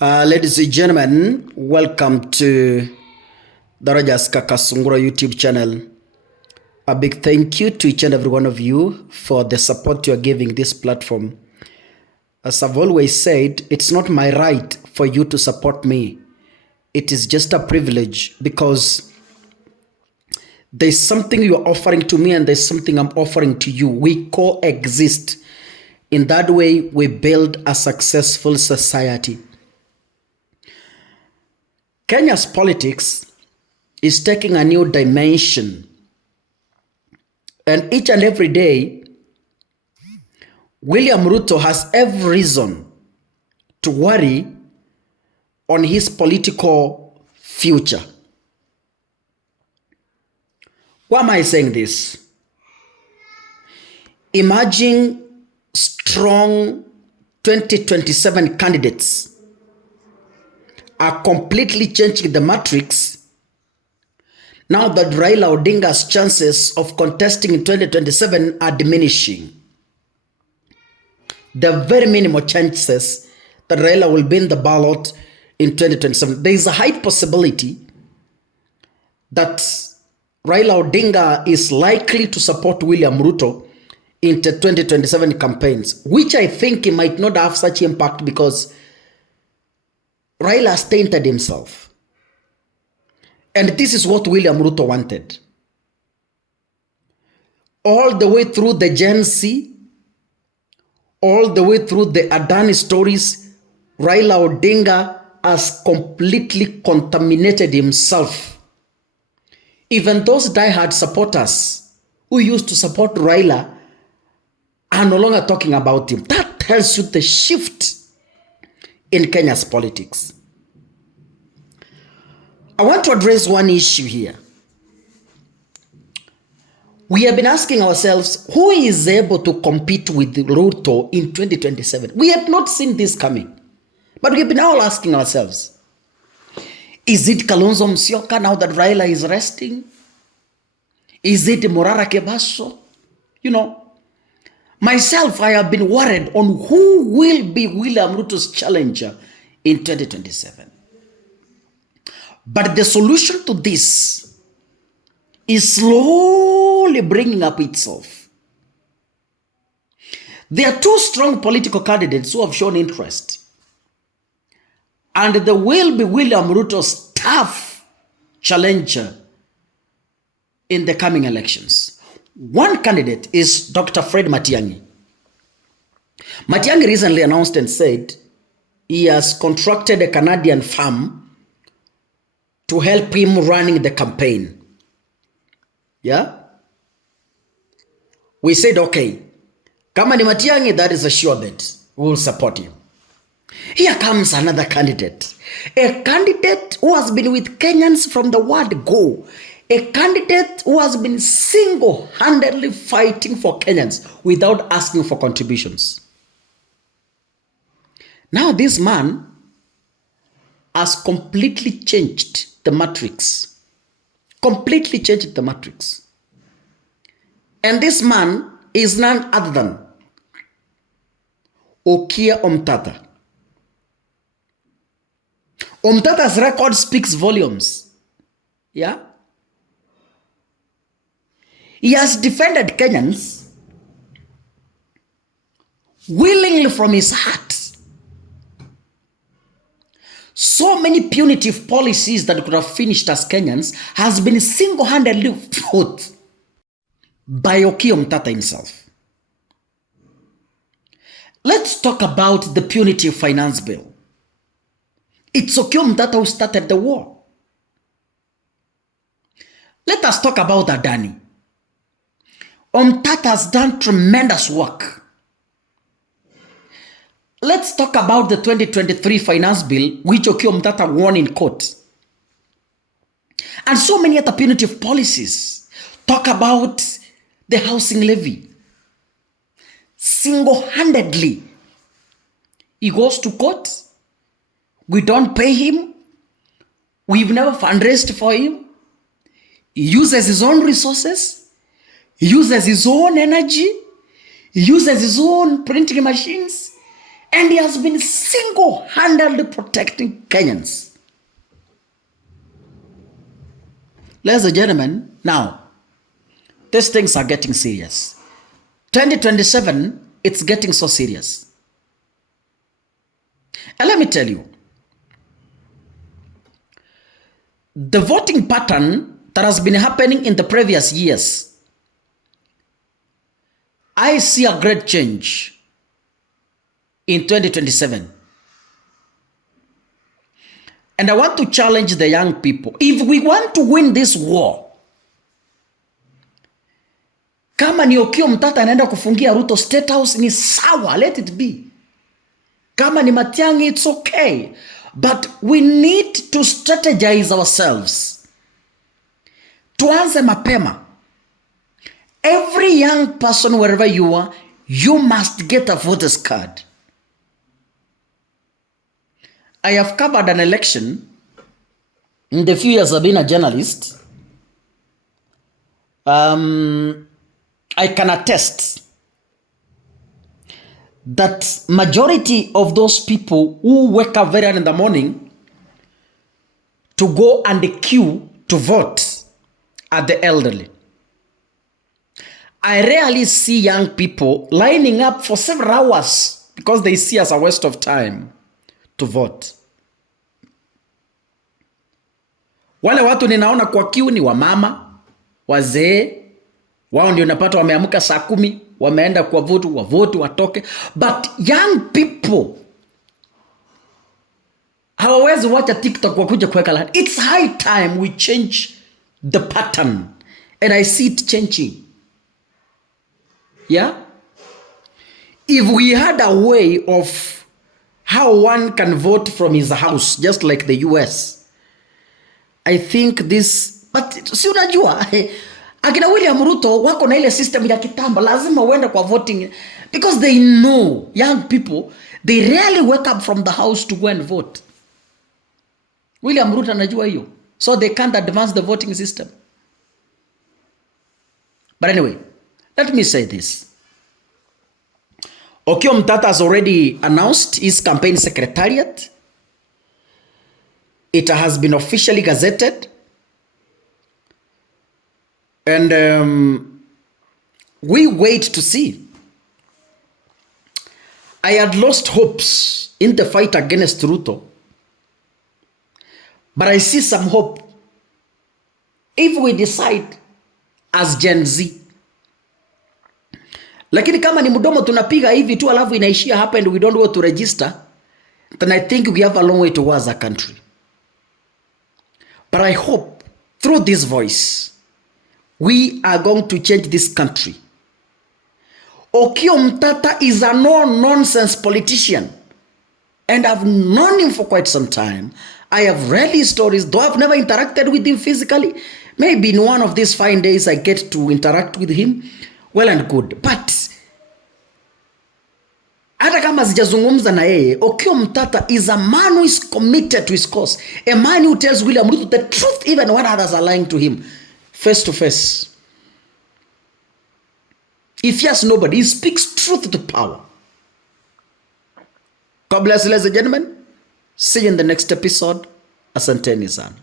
Ladies and gentlemen, welcome to the Rogers Kakasungura YouTube channel. A big thank you to each and every one of you for the support you are giving this platform. As I've always said, it's not my right for you to support me. It is just a privilege because there's something you're offering to me and there's something I'm offering to you. We coexist. In that way, we build a successful society. Kenya's politics is taking a new dimension, and each and every day, William Ruto has every reason to worry on his political future. Why am I saying this? Imagine strong 2027 candidates are completely changing the matrix now that Raila Odinga's chances of contesting in 2027 are diminishing. There are very minimal chances that Raila will be in the ballot in 2027. There is a high possibility that Raila Odinga is likely to support William Ruto in the 2027 campaigns, which I think he might not have such impact because Raila has tainted himself. And this is what William Ruto wanted. All the way through the Gen Z, all the way through the Adani stories, Raila Odinga has completely contaminated himself. Even those diehard supporters who used to support Raila are no longer talking about him. That tells you the shift in Kenya's politics. I want to address one issue here. We have been asking ourselves, who is able to compete with Ruto in 2027? We had not seen this coming. But we have been all asking ourselves, is it Kalonzo Musyoka now that Raila is resting? Is it Morara Kebaso? Myself, I have been worried on who will be William Ruto's challenger in 2027. But the solution to this is slowly bringing up itself. There are two strong political candidates who have shown interest, and there will be William Ruto's tough challenger in the coming elections. One candidate is Dr. Fred Matiang'i. Matiang'i recently announced and said he has contracted a Canadian firm to help him running the campaign. Yeah? We said, okay, kama ni Matiang'i, that is a sure bet. We will support him. Here comes another candidate. A candidate who has been with Kenyans from the word go. A candidate who has been single-handedly fighting for Kenyans without asking for contributions. Now this man has completely changed the matrix. Completely changed the matrix. And this man is none other than Omtatah. Omtatah's record speaks volumes. Yeah? He has defended Kenyans willingly from his heart. So many punitive policies that could have finished as Kenyans has been single-handedly fought by Omtatah himself. Let's talk about the punitive finance bill. It's Omtatah who started the war. Let us talk about Adani. Omtatah has done tremendous work. Let's talk about the 2023 finance bill, which Omtatah won in court. And so many other punitive policies. Talk about the housing levy. Single-handedly, he goes to court. We don't pay him. We've never fundraised for him. He uses his own resources. He uses his own energy. He uses his own printing machines. And he has been single-handedly protecting Kenyans. Ladies and gentlemen, now, these things are getting serious. 2027, it's getting so serious. And let me tell you, the voting pattern that has been happening in the previous years, I see a great change in 2027. And I want to challenge the young people. If we want to win this war, kama ni Omtatah anaenda kufungia Ruto State House, ni sawa, let it be. Kama ni Matiang'i, it's okay. But we need to strategize ourselves. Tuanze mapema. Every young person, wherever you are, you must get a voter's card. I have covered an election in the few years I've been a journalist. I can attest that majority of those people who wake up very early in the morning to go and queue to vote are the elderly. I rarely see young people lining up for several hours because they see as a waste of time to vote. Wale watu ninaona kwa queue ni wamama, wazee, wao ndio napata wameamka saa 10, wameenda kwa vote watoke. But young people hawawezi wacha TikTok wakuja kuweka line. It's high time we change the pattern, and I see it changing. Yeah? If we had a way of how one can vote from his house, just like the US, I think this, but si unajua, akina William Ruto wako na ile system ya kitamba, lazima uende kwa voting, because they know, young people, they rarely wake up from the house to go and vote. William Ruto anajua hiyo, so they can't advance the voting system. But anyway, let me say this. Omtatah has already announced his campaign secretariat. It has been officially gazetted. And we wait to see. I had lost hopes in the fight against Ruto, but I see some hope if we decide as Gen Z. Lakini kama ni mdomo tunapiga hivi tu alafu inaishia hapa and we don't want to register, then I think we have a long way to go as a country. But I hope through this voice, we are going to change this country. Omtatah is a no-nonsense politician, and I've known him for quite some time. I have read his stories, though I've never interacted with him physically. Maybe in one of these fine days I get to interact with him. Well and good. But hata kama sijazungumza na yeye, Omtatah is a man who is committed to his cause. A man who tells William Ruto the truth even when others are lying to him. Face to face. He fears nobody. He speaks truth to power. God bless you, ladies and gentlemen. See you in the next episode. Asanteni sana.